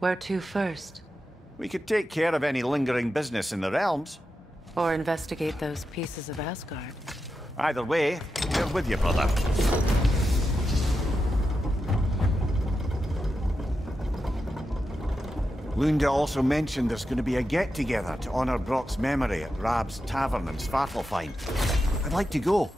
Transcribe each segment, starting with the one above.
Where to first? We could take care of any lingering business in the realms. Or investigate those pieces of Asgard. Either way, we're with you, brother. Lunda also mentioned there's going to be a get-together to honor Brock's memory at Rab's Tavern in Svartalfheim. I'd like to go.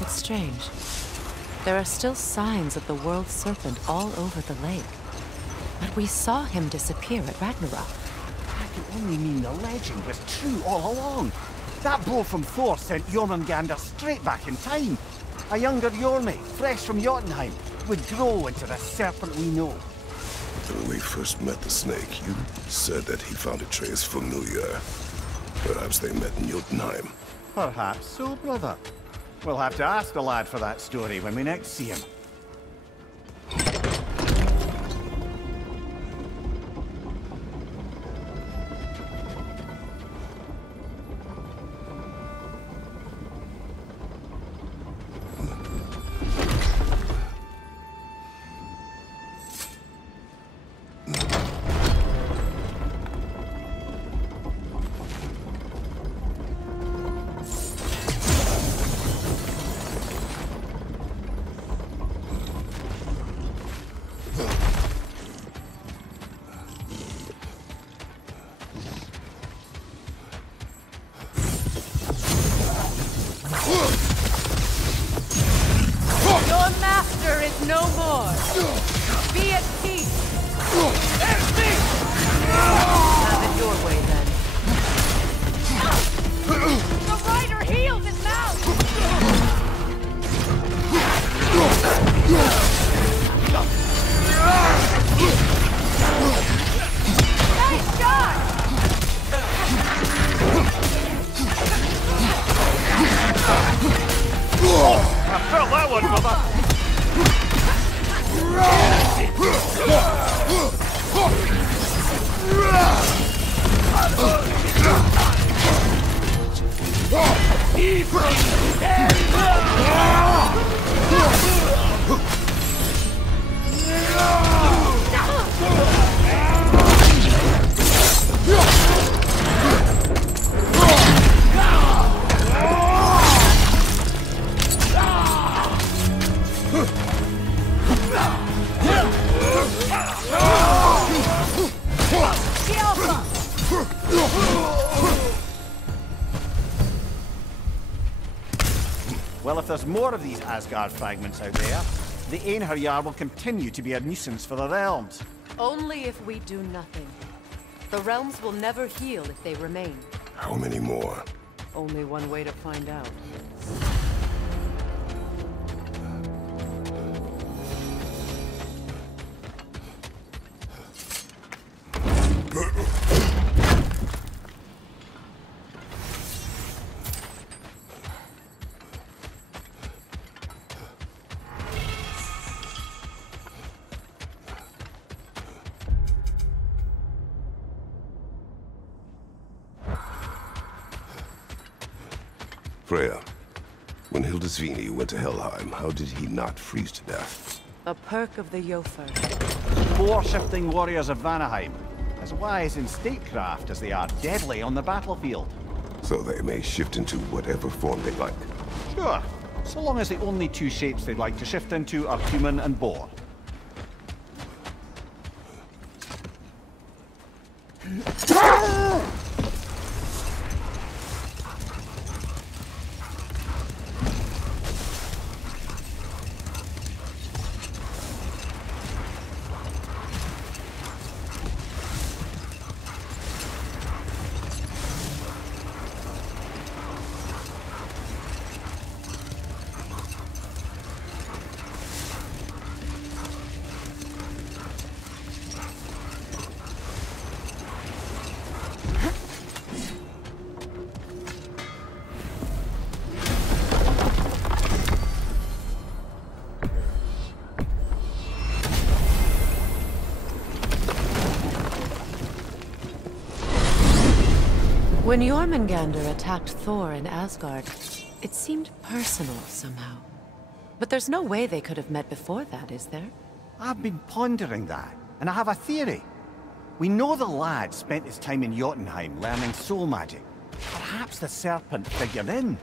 It's strange. There are still signs of the world serpent all over the lake. But we saw him disappear at Ragnarök. That could only mean the legend was true all along. That blow from Thor sent Jormungandr straight back in time. A younger Jormi, fresh from Jotunheim, would grow into the serpent we know. When we first met the snake, you said that he found Atreus familiar. Perhaps they met in Jotunheim. Perhaps so, brother. We'll have to ask the lad for that story when we next see him. Your master is no more. Be at peace. Have it your way, then. The rider healed his mouth! Nice shot! I felt that one, brother! Well, if there's more of these Asgard fragments out there, the Einherjar will continue to be a nuisance for the realms. Only if we do nothing. The realms will never heal if they remain. How many more? Only one way to find out. Freya, when Hildisvini went to Helheim, how did he not freeze to death? A perk of the Jofur. 4 shifting warriors of Vanaheim, as wise in statecraft as they are deadly on the battlefield. So they may shift into whatever form they like. Sure, so long as the only 2 shapes they'd like to shift into are human and boar. When Jormungandr attacked Thor in Asgard, it seemed personal somehow. But there's no way they could have met before that, is there? I've been pondering that, and I have a theory. We know the lad spent his time in Jotunheim learning soul magic. Perhaps the serpent figured in.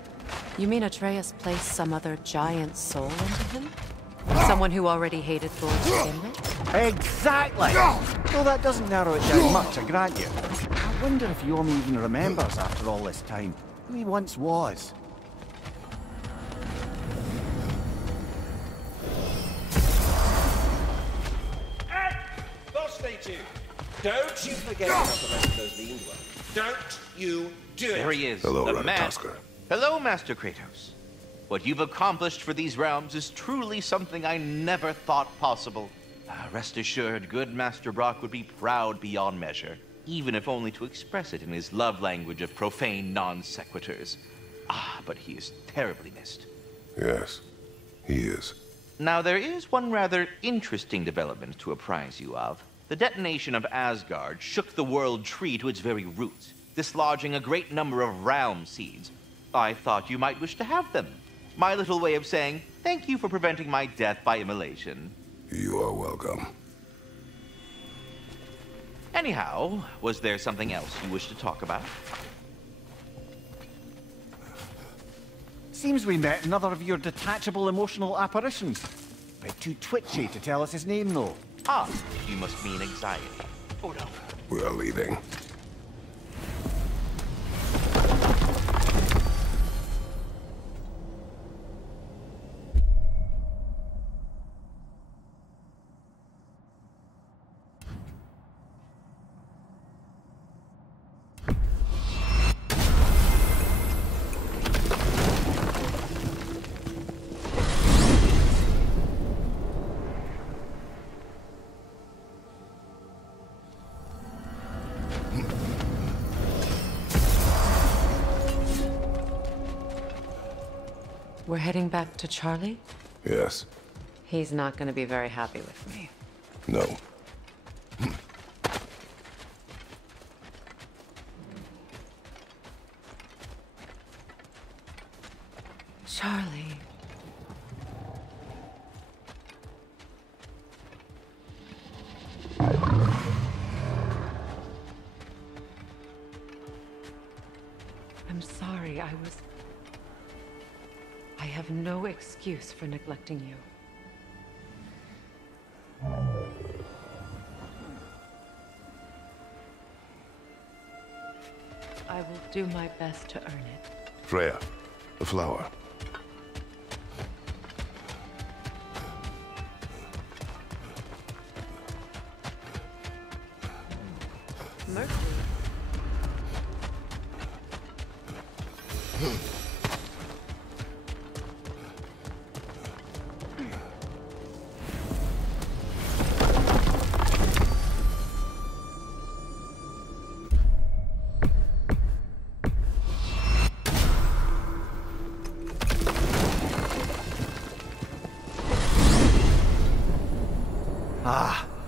You mean Atreus placed some other giant soul into him? Someone who already hated Thor to begin with? Exactly! Though that doesn't narrow it down much, I grant you. I wonder if Yorm even remembers after all this time who he once was. Don't you forget about the rest of those lean ones. Don't you do it. There he is. Hello, the man. Ratatoskr. Hello, Master Kratos. What you've accomplished for these realms is truly something I never thought possible. Rest assured, good Master Brock would be proud beyond measure, even if only to express it in his love language of profane non-sequiturs. But he is terribly missed. Yes, he is. Now, there is one rather interesting development to apprise you of. The detonation of Asgard shook the world tree to its very roots, dislodging a great number of realm seeds. I thought you might wish to have them. My little way of saying, thank you for preventing my death by immolation. You are welcome. Anyhow, was there something else you wish to talk about? Seems we met another of your detachable emotional apparitions. Bit too twitchy to tell us his name, though. You must mean anxiety. Oh no. We are leaving. We're heading back to Charlie? Yes. He's not going to be very happy with me. No. Charlie. I'm sorry, I have no excuse for neglecting you. I will do my best to earn it. Freya, the flower. Mercy.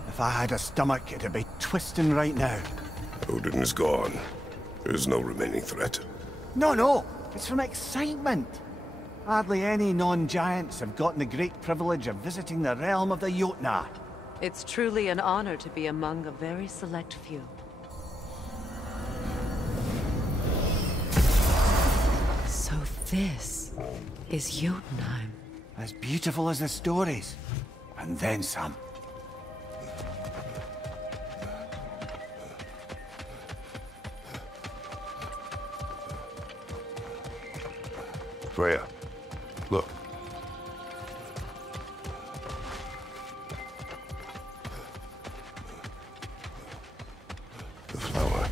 If I had a stomach, it'd be twisting right now. Odin is gone. There's no remaining threat. No, it's from excitement. Hardly any non-giants have gotten the great privilege of visiting the realm of the Jotnar. It's truly an honor to be among a very select few. So this is Jotunheim. As beautiful as the stories, and then some. Freya, look. The flower.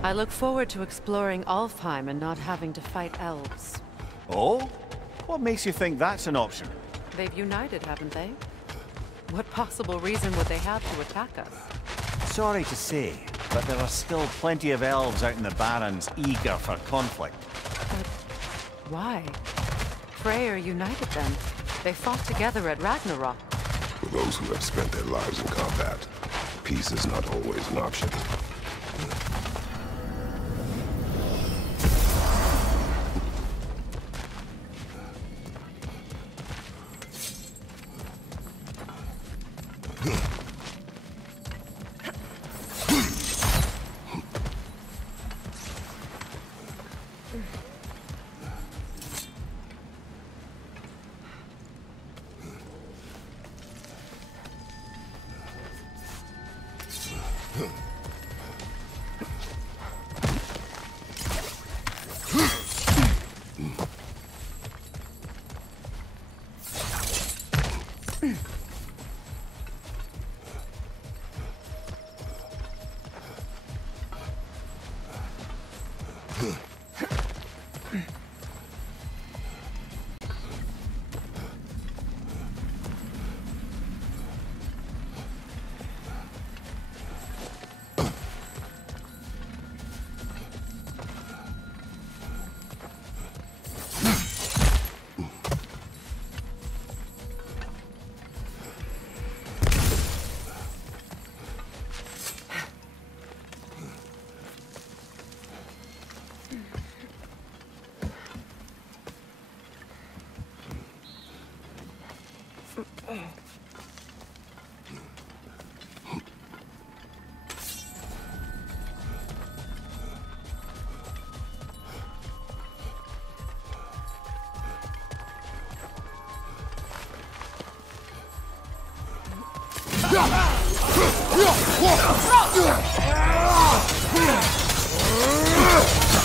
I look forward to exploring Alfheim and not having to fight elves. Oh? What makes you think that's an option? They've united, haven't they? What possible reason would they have to attack us? Sorry to say, but there are still plenty of elves out in the Barrens eager for conflict. But why? Freyr united them. They fought together at Ragnarök. For those who have spent their lives in combat, peace is not always an option.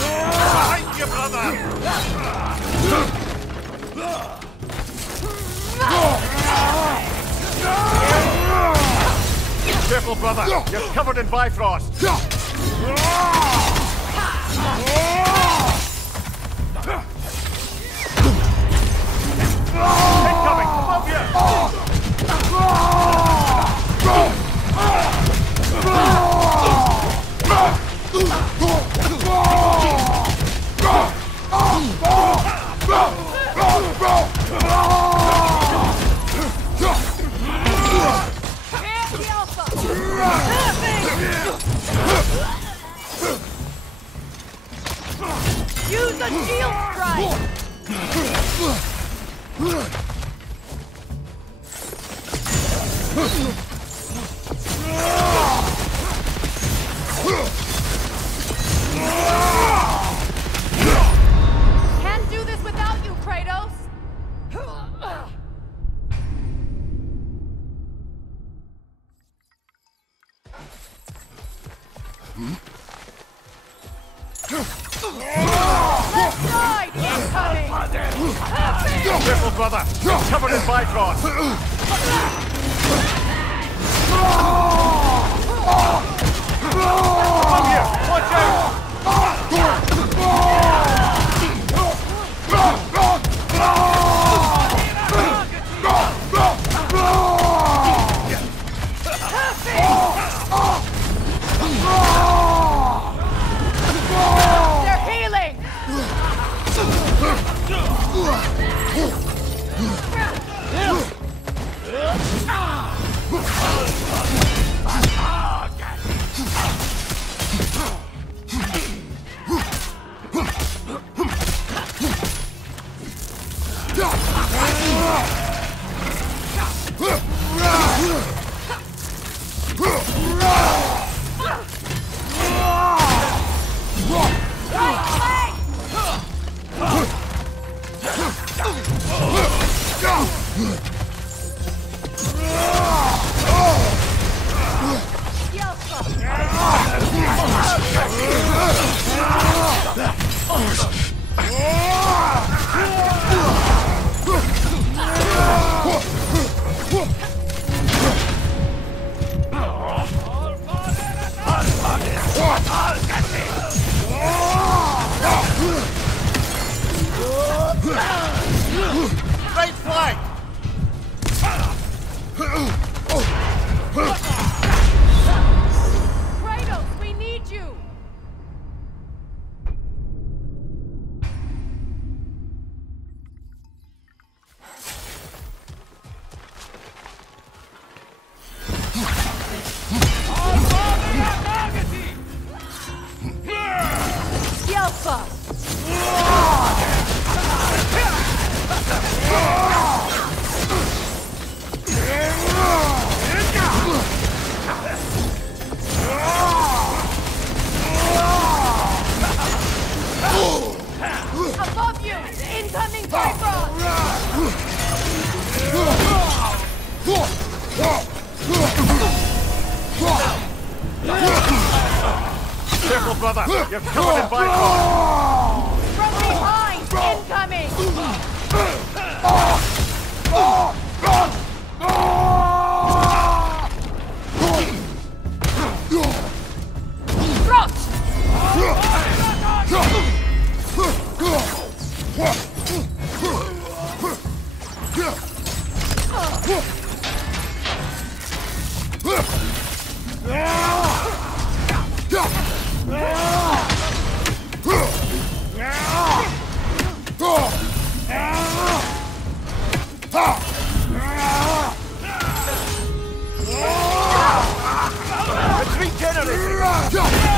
Behind you, brother! Careful, brother! You're covered in Bifrost! Incoming! Above you! Use a shield strike! Can't do this without you, Kratos! Left side! Incoming! Careful, brother! You're covered in Bifrost! Above you! Watch out! They're healing! right flank! Kratos, we need you! Yelpa! Above you! Incoming Bifrost! Careful, brother! You're covered in Bifrost! From behind! Incoming! Thrust! It's regenerating! Got him!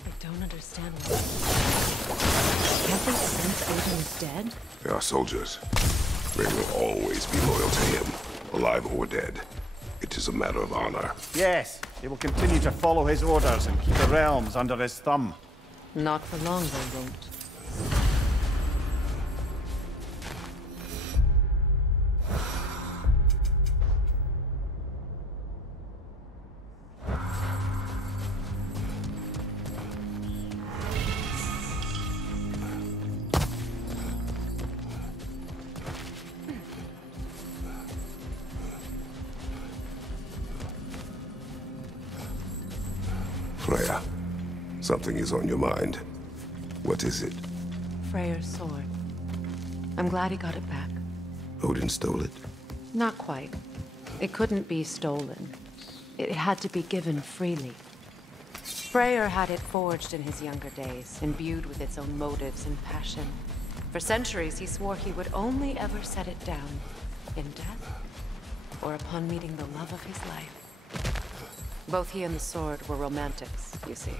I don't understand why. Can't they sense Odin is dead? They are soldiers. They will always be loyal to him, alive or dead. It is a matter of honor. Yes, they will continue to follow his orders and keep the realms under his thumb. Not for long, they won't. Freya, something is on your mind. What is it? Freyr's sword. I'm glad he got it back. Odin stole it? Not quite. It couldn't be stolen. It had to be given freely. Freyr had it forged in his younger days, imbued with its own motives and passion. For centuries, he swore he would only ever set it down in death or upon meeting the love of his life. Both he and the sword were romantics, you see.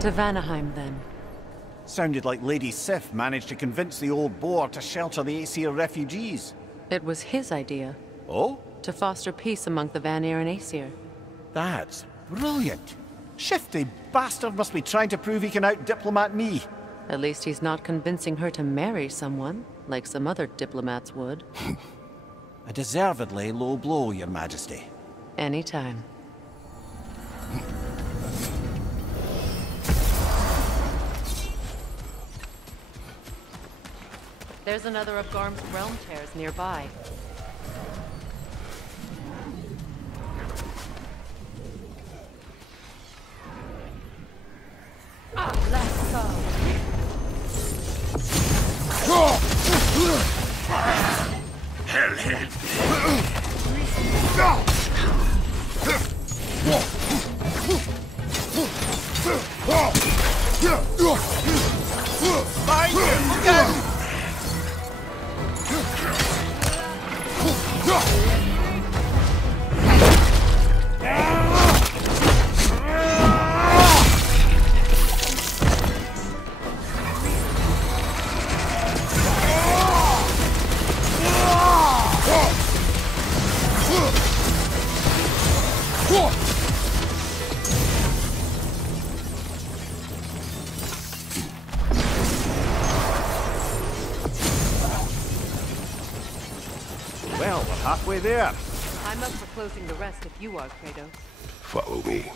To Vanaheim, then. Sounded like Lady Sif managed to convince the old boar to shelter the Aesir refugees. It was his idea. Oh? To foster peace among the Vanir and Aesir. That's brilliant. Shifty bastard must be trying to prove he can out-diplomat me. At least he's not convincing her to marry someone, like some other diplomats would. A deservedly low blow, Your Majesty. Anytime. There's another of Garm's realm tears nearby. Well, we're halfway there. I'm up for closing the rest if you are, Kratos. Follow me.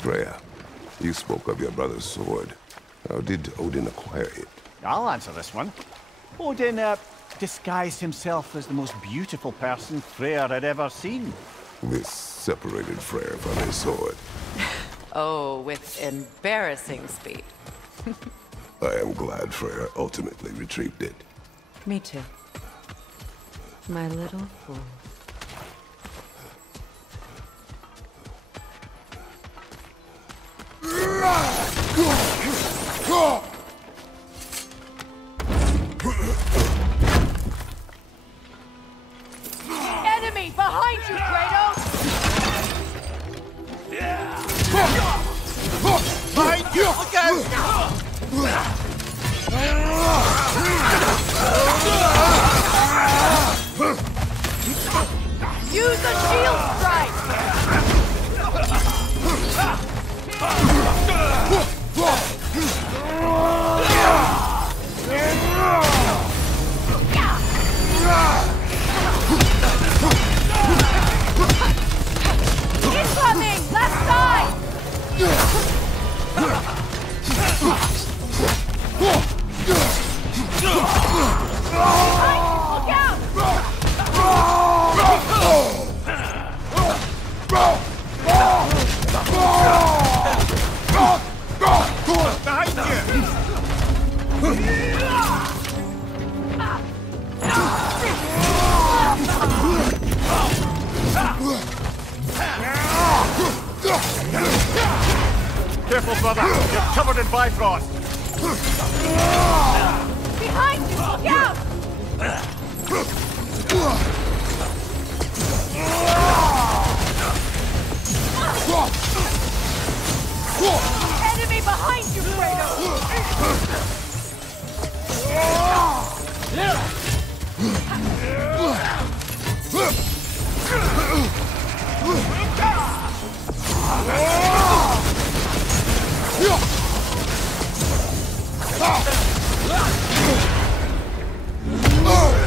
Freya, you spoke of your brother's sword. How did Odin acquire it? I'll answer this one. Odin, disguised himself as the most beautiful person Freya had ever seen. This separated Freya from his sword. Oh, with embarrassing speed. I am glad Freya ultimately retrieved it. Me too. My little fool. Enemy behind you, Kratos! Behind you! Look out! Use a shield strike! Incoming! Left side! Look out! Behind Careful, brother! You're covered in Bifrost! Behind you! Look out! Enemy behind you, Kratos!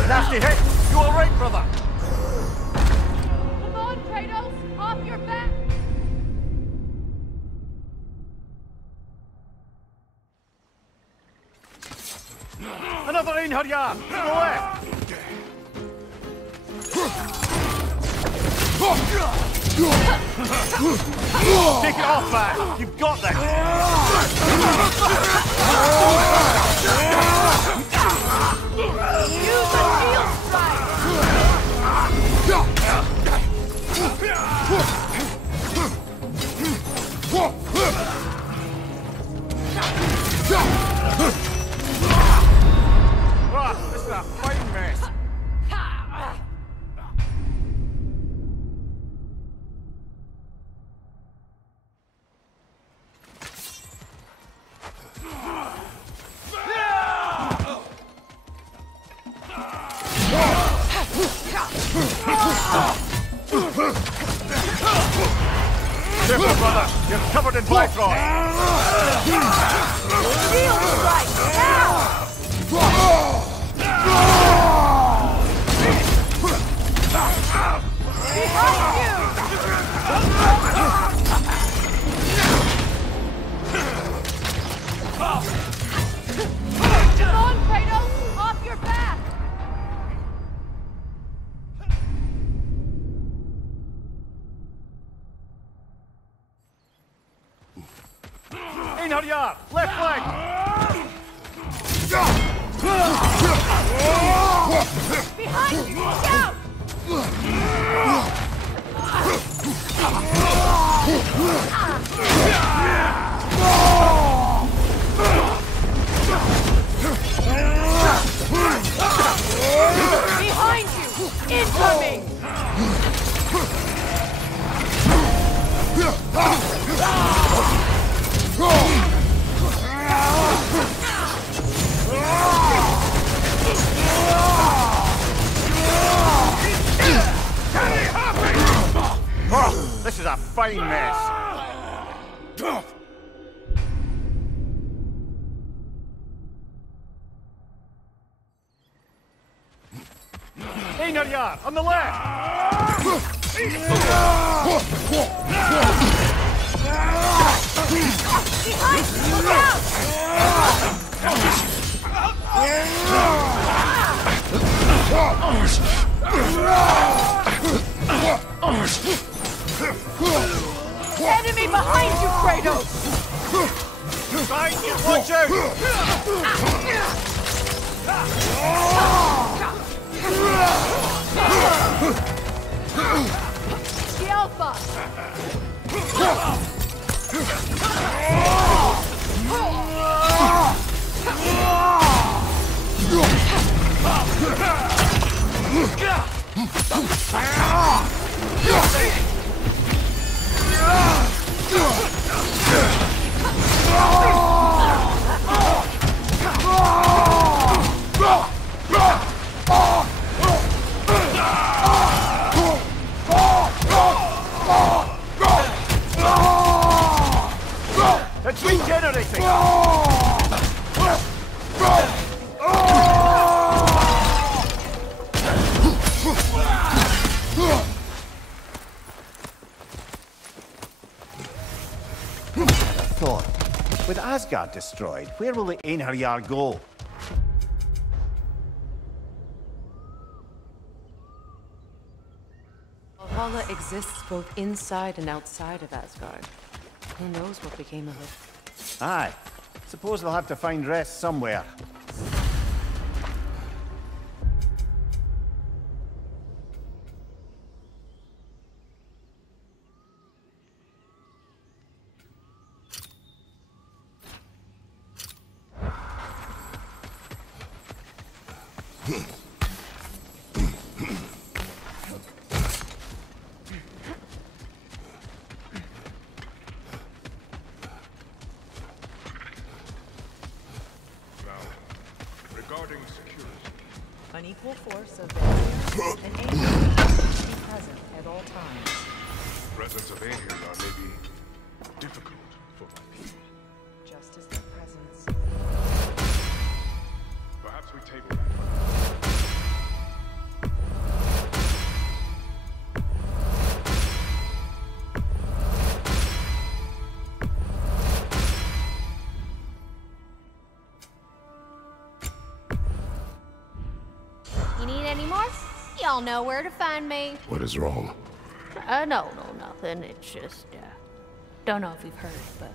Nasty hit! You alright, brother? Come on, Kratos! Off your back! Another Einherjar! To the left! Take it off, man! You've got this! Use a shield strike! This is a fine mess. Careful, brother. You're covered in Bifrost. Shield strike! Now! Behind you! Come on, Kratos! Off your back! Einherjar, left leg! Behind you! Look out! Behind you! Incoming! Oh, this is a fine mess. Einherjar, on the left! Behind you! Look out! Enemy behind you, Kratos! Behind you, watch out! The Alpha! It's regenerating! Thought, with Asgard destroyed, where will the Einherjar go? Valhalla exists both inside and outside of Asgard. Who knows what became of it? Aye. Suppose they'll have to find rest somewhere. An equal force of Valkyries and Aegis must be present at all times. The presence of Einherjar may be difficult for my people. Just as their presence. Perhaps we table that for now. You need any more? Y'all know where to find me. What is wrong? No, nothing. It's just, don't know if you've heard, but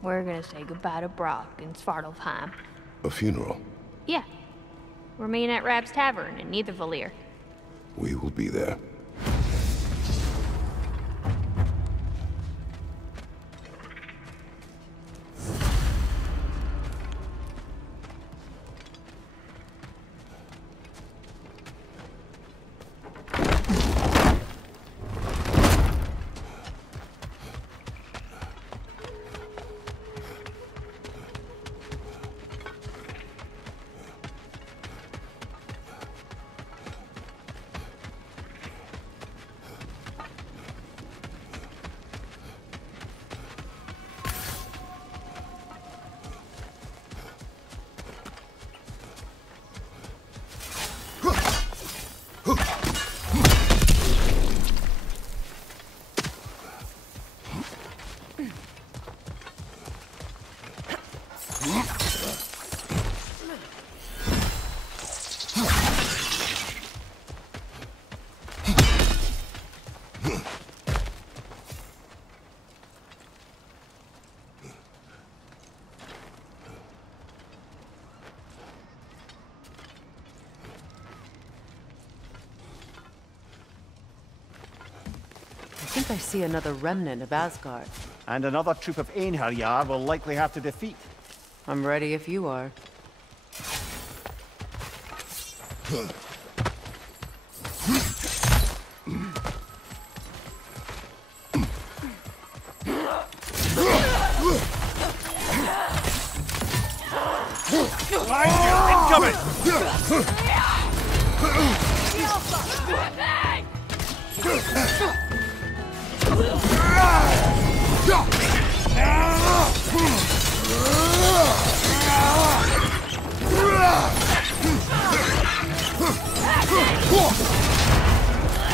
we're gonna say goodbye to Brock in Svartalfheim. A funeral? Yeah. We're meeting at Rab's Tavern in Nidavellir. We will be there. think I see another remnant of Asgard. And another troop of Einherjar we'll likely have to defeat. I'm ready if you are. Incoming!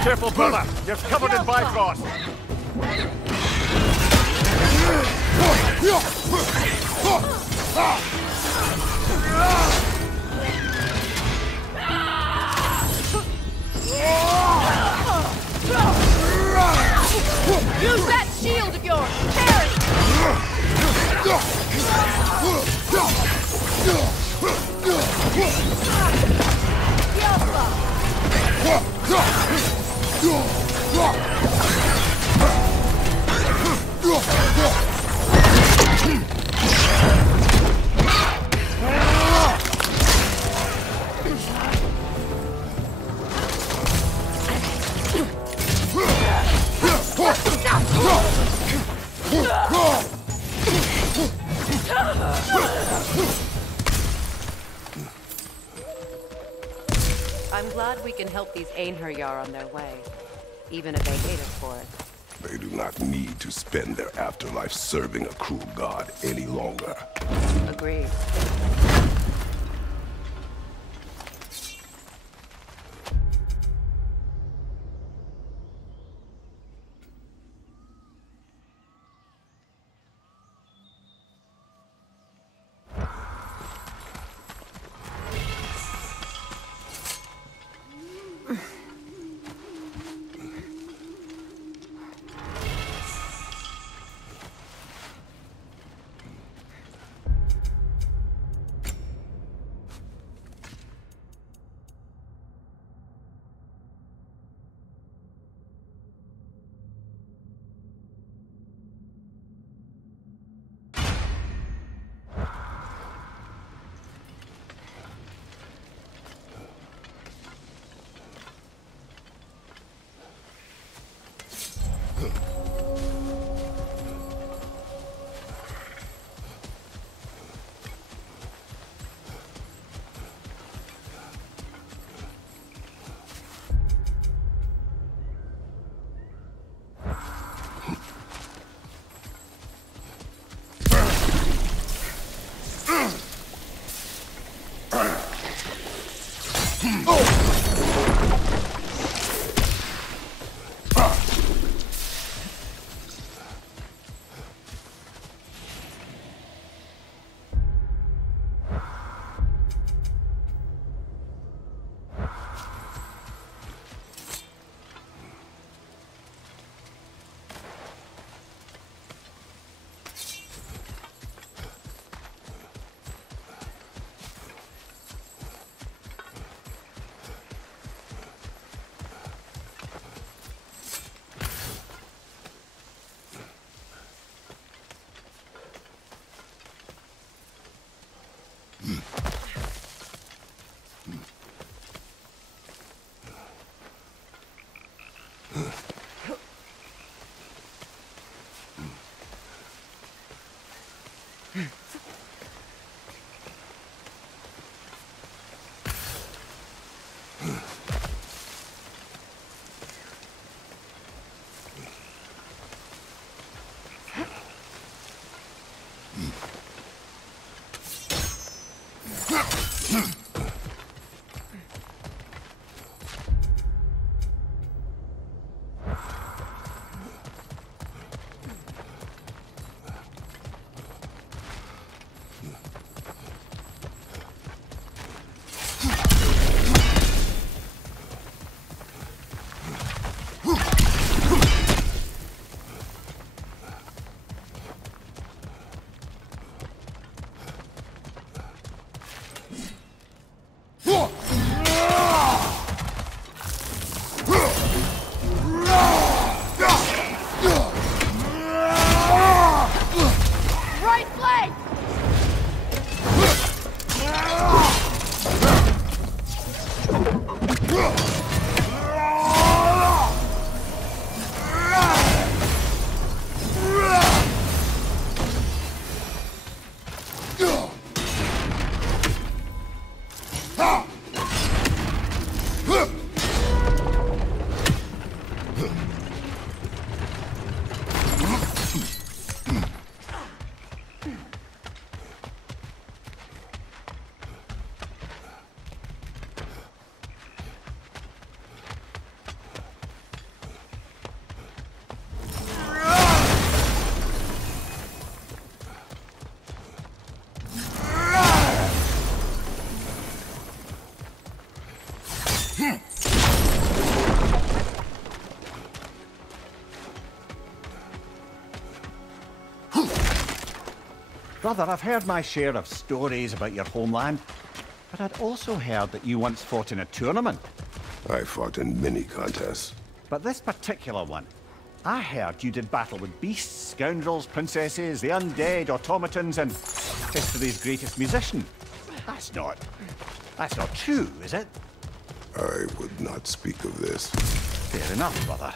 Careful, brother! You're covered in bifrost! Use that shield of yours! Carry! I'm glad we can help these Einherjar on their way, even if they hate us for it. They do not need to spend their afterlife serving a cruel god any longer. Agreed. Brother, I've heard my share of stories about your homeland, but I'd also heard that you once fought in a tournament. I fought in many contests. But this particular one, I heard you did battle with beasts, scoundrels, princesses, the undead, automatons, and history's greatest musician. That's not true, is it? I would not speak of this. Fair enough, brother.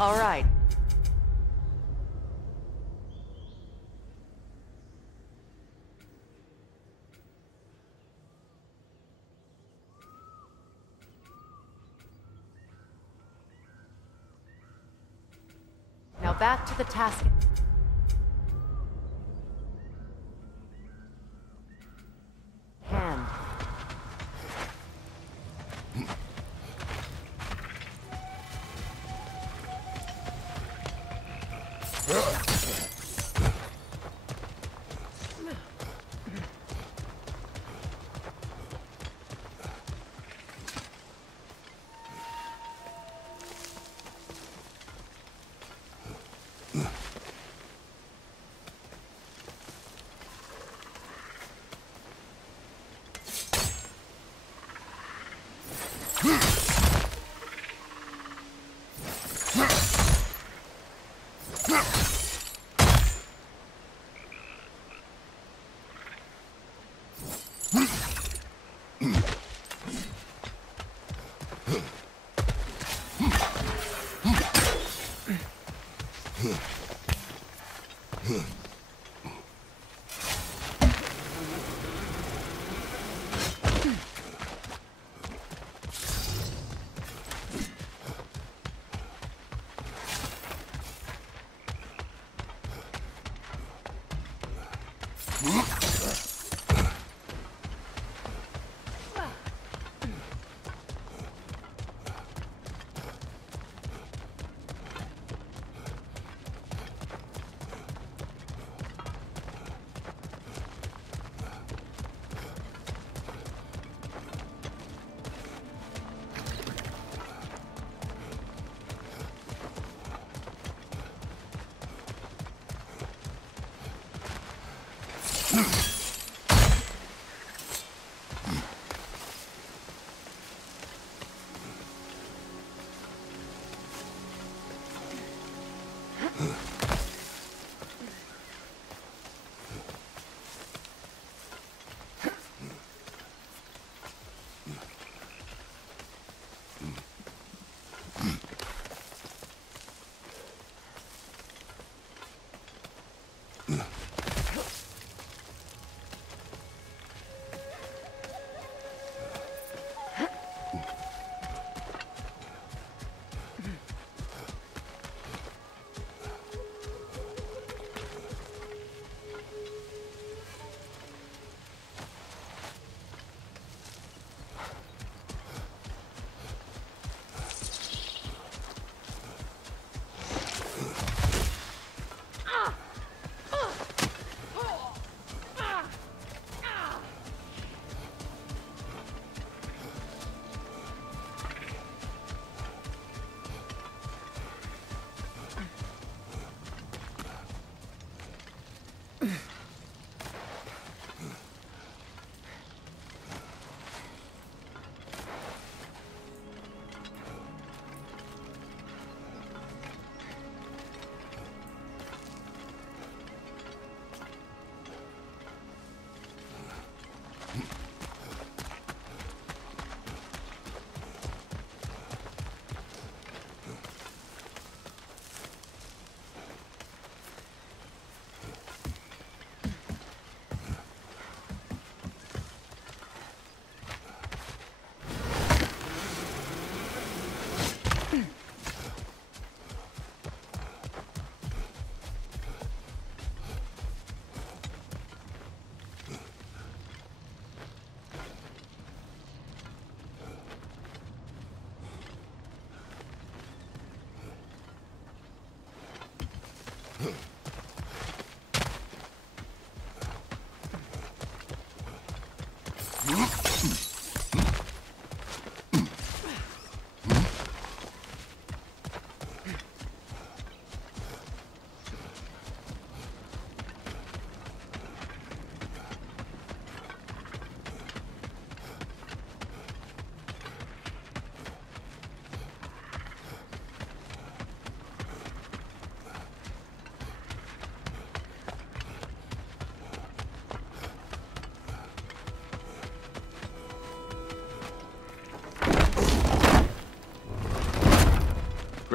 All right. Now back to the task. Hand.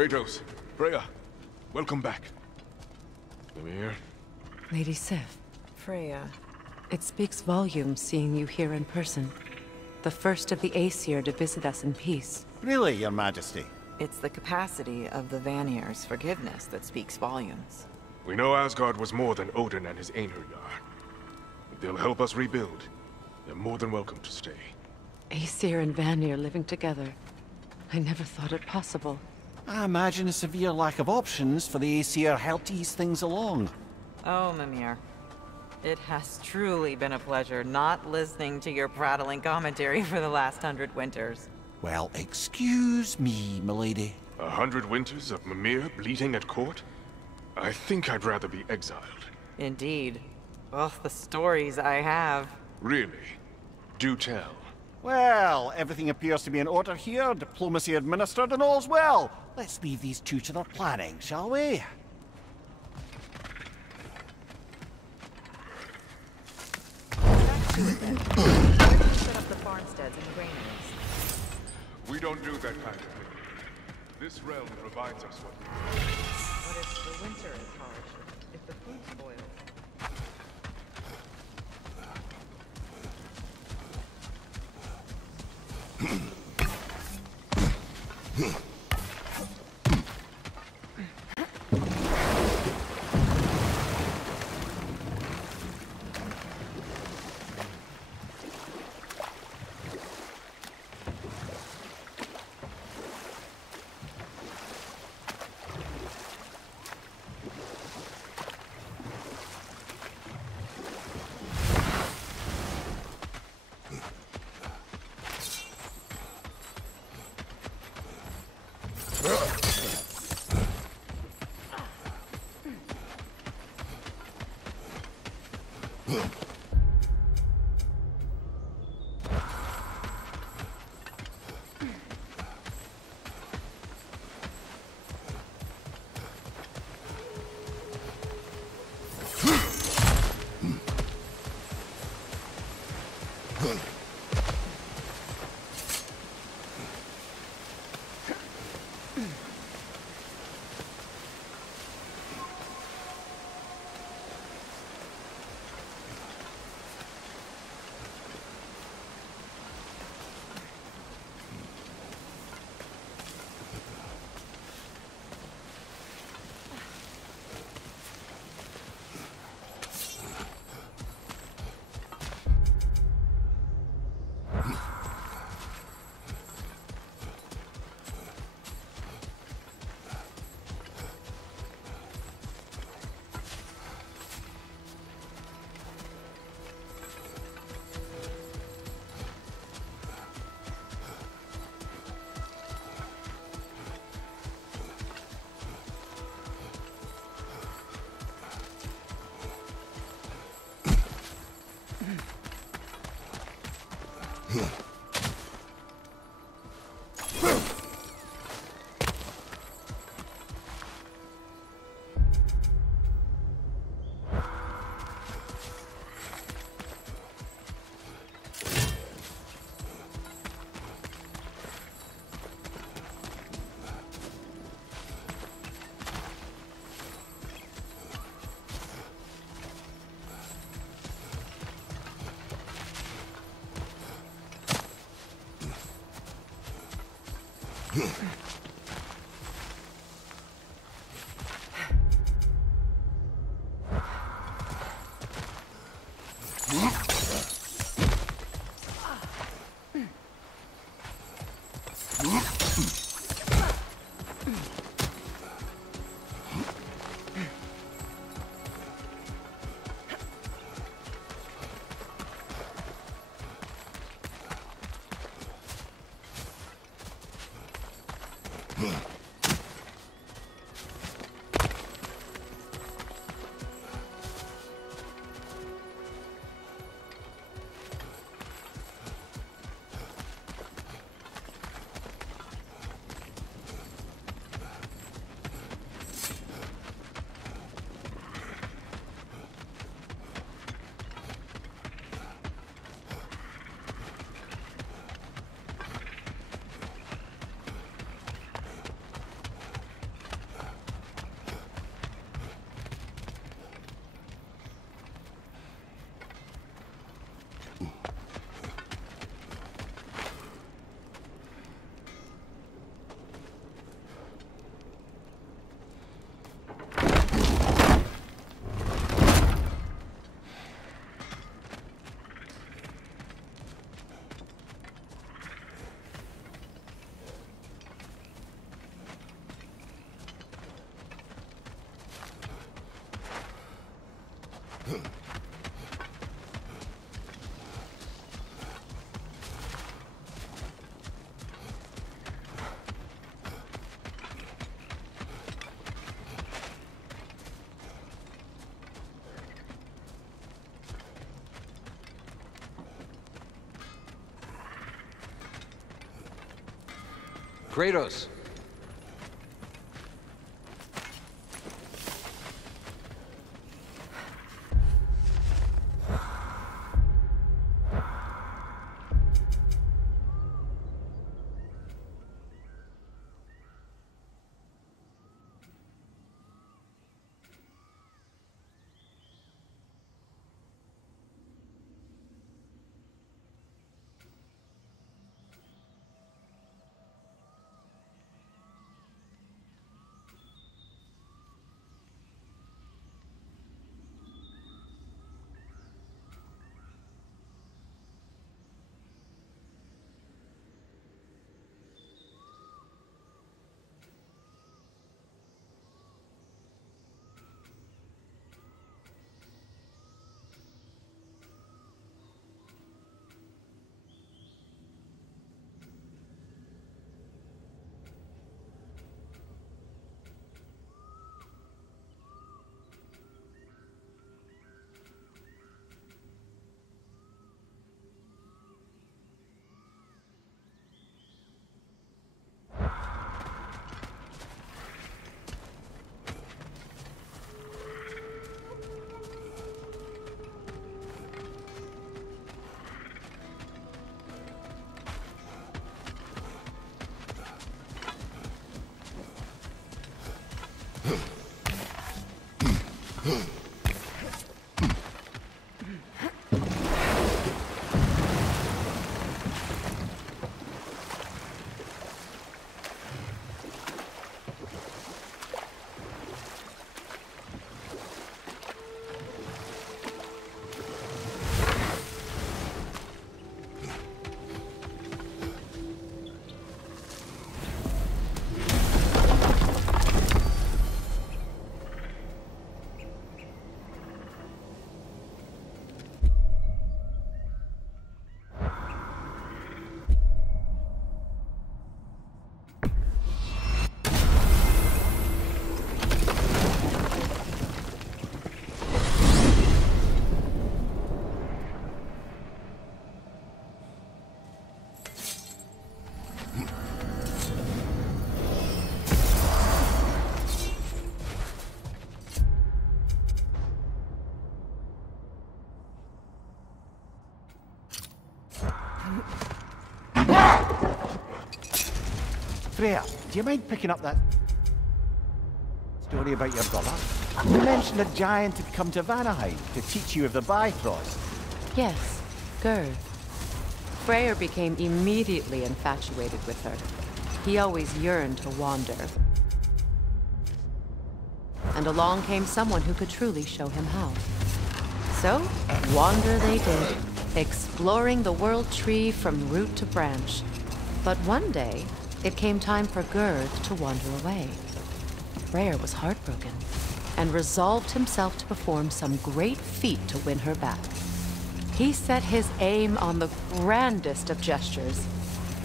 Kratos, Freya, welcome back. Mimir. Lady Sif, Freya. it speaks volumes seeing you here in person. The first of the Aesir to visit us in peace. Really, Your Majesty? It's the capacity of the Vanir's forgiveness that speaks volumes. We know Asgard was more than Odin and his Einherjar. If they'll help us rebuild, they're more than welcome to stay. Aesir and Vanir living together. I never thought it possible. I imagine a severe lack of options for the Aesir helped ease things along. Oh, Mimir. It has truly been a pleasure not listening to your prattling commentary for the last 100 winters. Well, excuse me, milady. 100 winters of Mimir bleating at court? I think I'd rather be exiled. Indeed. Oh, the stories I have. Really? Do tell. Well, everything appears to be in order here, diplomacy administered, and all's well. Let's leave these two to their planning, shall we? Set up the farmsteads and granaries. We don't do that kind of thing. This realm provides us what we need. What if the winter is harsh? If the food spoils? Kratos! Freya, do you mind picking up that story about your brother? You mentioned a giant had come to Vanaheim to teach you of the Bifrost. Yes, Gerd. Freyr became immediately infatuated with her. He always yearned to wander. And along came someone who could truly show him how. So, wander they did, exploring the world tree from root to branch. But one day, it came time for Gerd to wander away. Freyr was heartbroken, and resolved himself to perform some great feat to win her back. He set his aim on the grandest of gestures.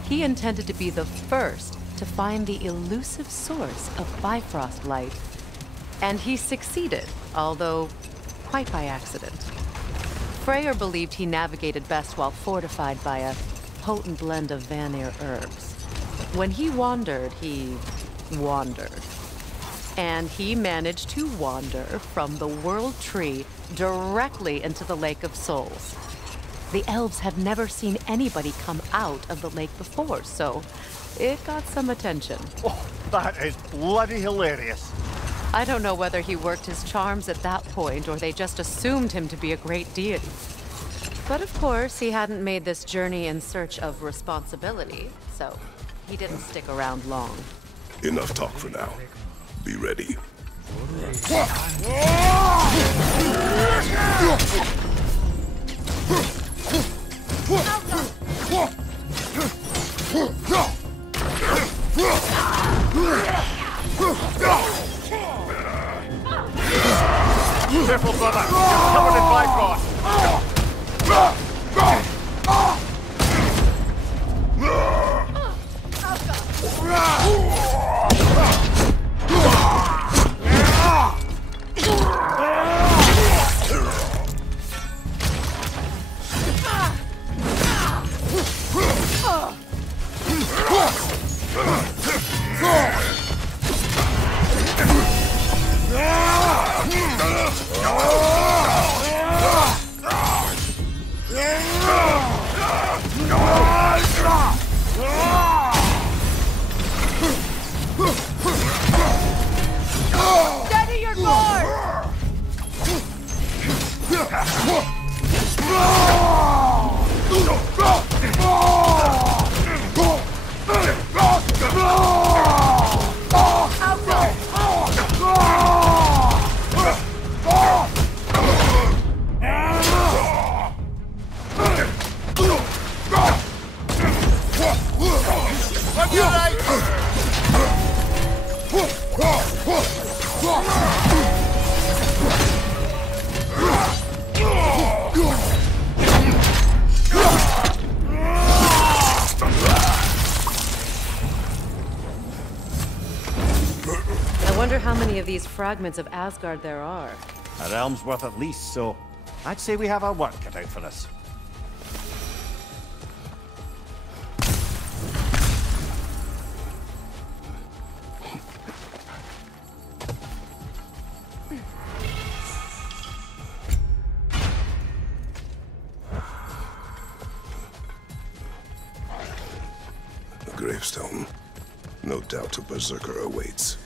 He intended to be the first to find the elusive source of Bifrost light. And he succeeded, although quite by accident. Freyr believed he navigated best while fortified by a potent blend of Vanir herbs. When he wandered, he wandered. And he managed to wander from the World Tree directly into the Lake of Souls. The elves have never seen anybody come out of the lake before, so it got some attention. Oh, that is bloody hilarious. I don't know whether he worked his charms at that point or they just assumed him to be a great deity. But of course, he hadn't made this journey in search of responsibility, so he didn't stick around long. Enough talk for now. Be ready. Careful, brother. You're covered in Bifrost. Steady your board! I wonder how many of these fragments of Asgard there are. A realm's worth at least, so I'd say we have our work cut out for us. A gravestone. No doubt a berserker awaits.